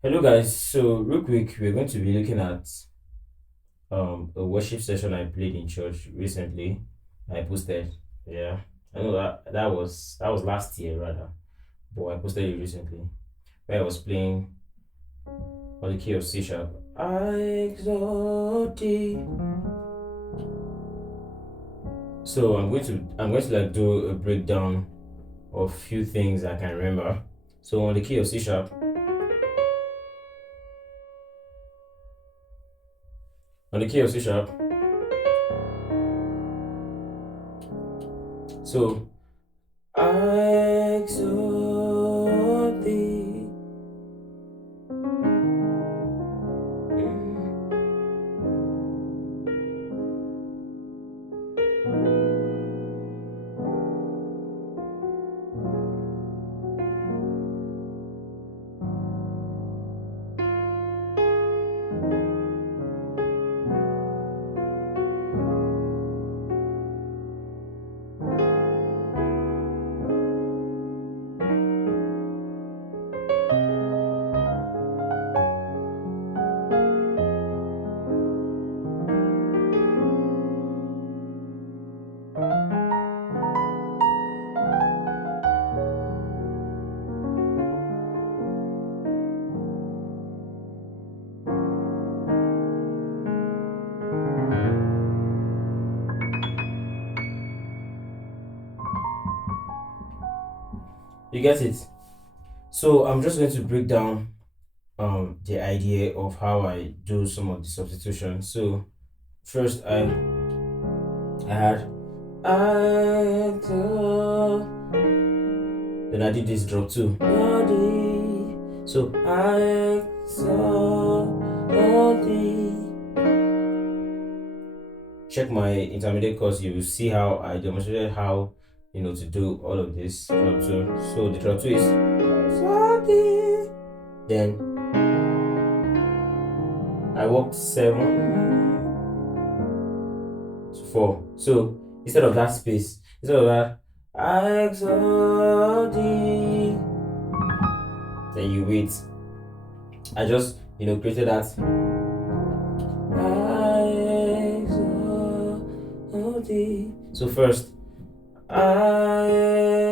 Hello guys, so real quick we're going to be looking at a worship session I played in church recently. I posted. Yeah. I know that was last year rather, but I posted it recently. Where I was playing on the key of C sharp. I exalt thee. So I'm going to like do a breakdown of few things I can remember. So on the key of C sharp, on the key of C sharp, so I exalt thee. You get it? So I'm just going to break down the idea of how I do some of the substitution. So first I had I then I did this drop too. So I check my intermediate course, you will see how I demonstrated how to do all of this drop two. So the drop two is then I walked 7 to 4. So instead of that space, instead of that, I exalt thee. Then you wait. I just created that. I exalt thee. So first, I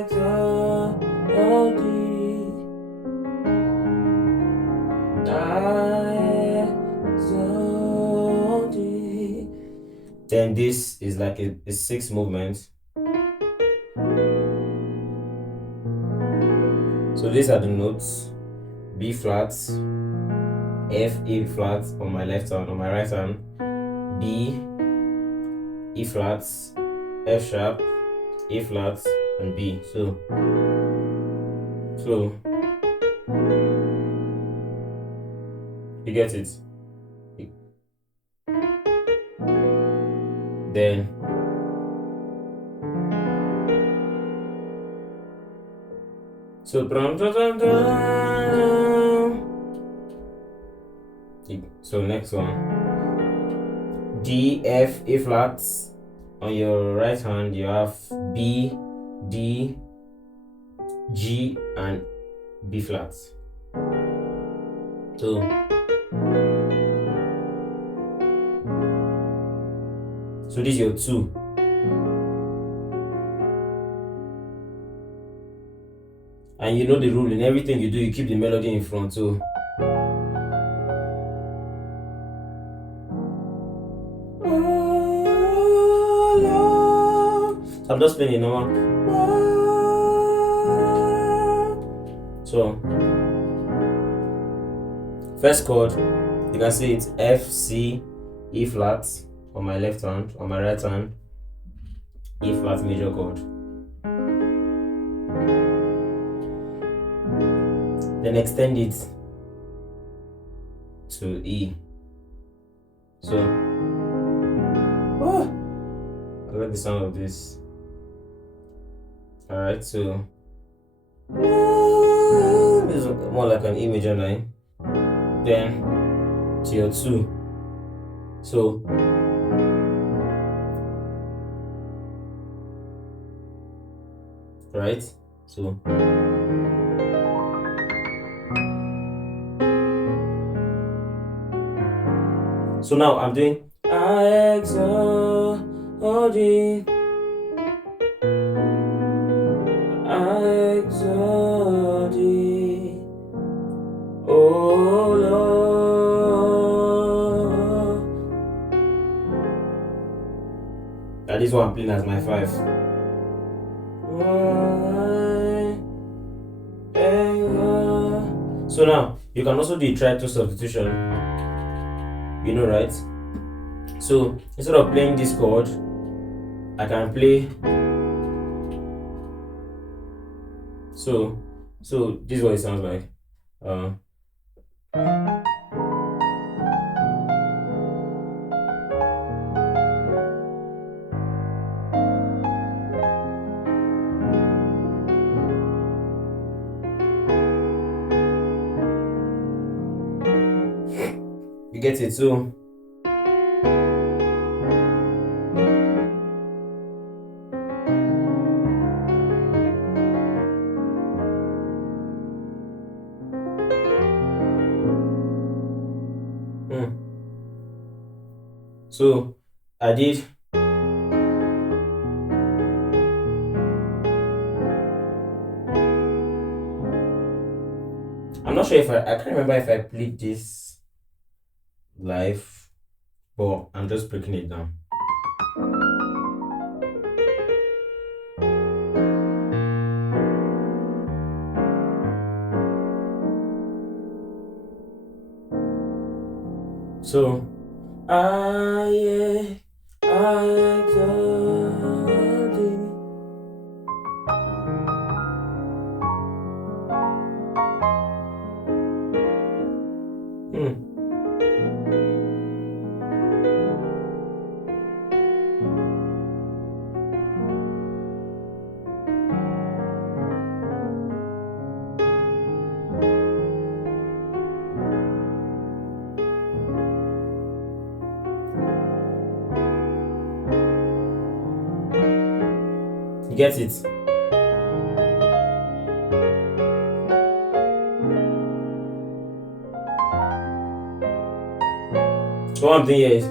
exalt thee. I exalt thee. Then this is like a 6 movement. So these are the notes: B flat, F, A flat on my left hand, on my right hand, B, E flat, F sharp, A flat, and B. So you get it. Then so next one, D, F, A flat. On your right hand you have B, D, G, and B flat. So this is your 2. And you know the rule: in everything you do, you keep the melody in front. So I'm just playing a normal. So first chord, you can see it's F, C, E flat on my left hand, on my right hand, E flat major chord. Then extend it to E. So I like the sound of this. Alright, so this is more like an E major 9. Then to your 2. So right, so So now I'm doing I exalt thee, I exalt thee, oh Lord. That is what I'm playing as my five. So now you can also do a tritone substitution, right? So instead of playing this chord, I can play. So this is what it sounds like. You get it? So so I did. I'm not sure if I can't remember if I played this live, but I'm just breaking it down. So I exalt thee. You get it? So what I'm doing here is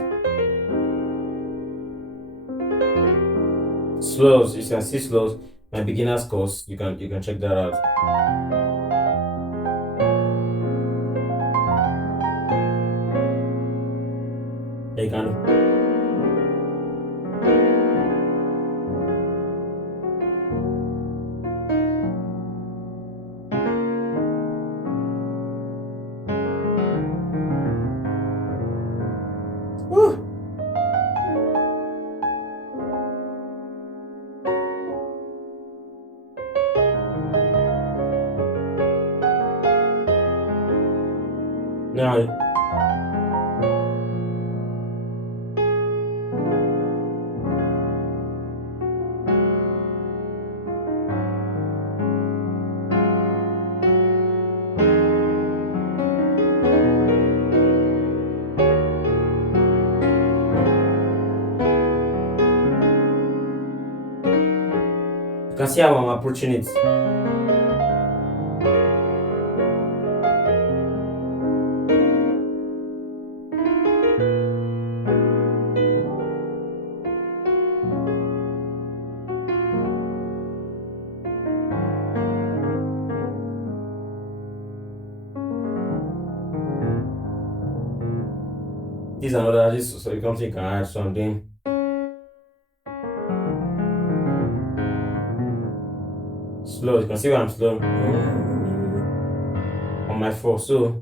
slows. You can see slows. My beginner's course. You can check that out. You can. Now, you can see how I'm approaching it. This is another. This so you can add something. Slow. You can see where I'm slow on my 4. So.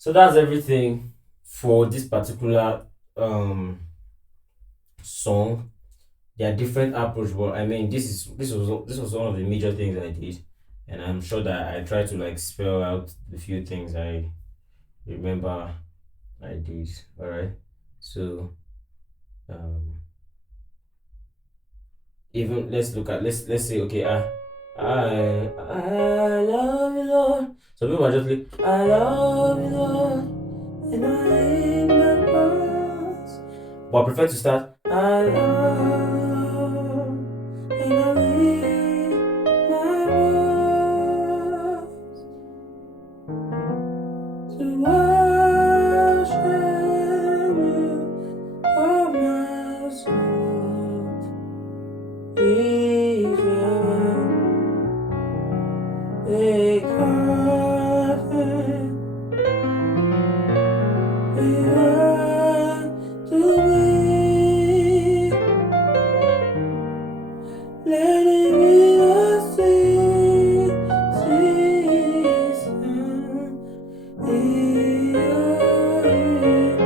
So that's everything for this particular song. there are different approach, but I mean this was one of the major things I did, and I'm sure that I tried to like spell out the few things I remember I did. All right, so um, even let's say okay, I love you, Lord. So people are just like I love you, Lord, and I in my heart. But I prefer to start I love and I live my words to worship you, oh my soul. Israel, they come to me, let it be a sweet, sweet sound in your ear.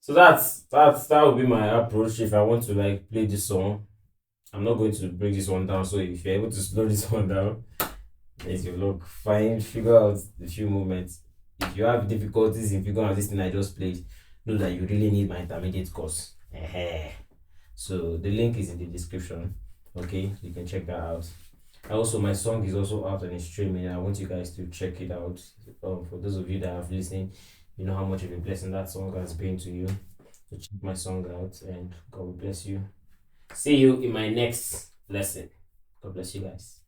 So that would be my approach if I want to like play this song. I'm not going to break this one down. So if you're able to slow this one down, as you look, figure out the few moments. If you have difficulties in figuring out this thing I just played, know that you really need my intermediate course. So the link is in the description. Okay, you can check that out. And also, my song is also out on streaming. I want you guys to check it out. For those of you that have listened, you know how much of a blessing that song has been to you. So check my song out, and God will bless you. See you in my next lesson. God bless you guys.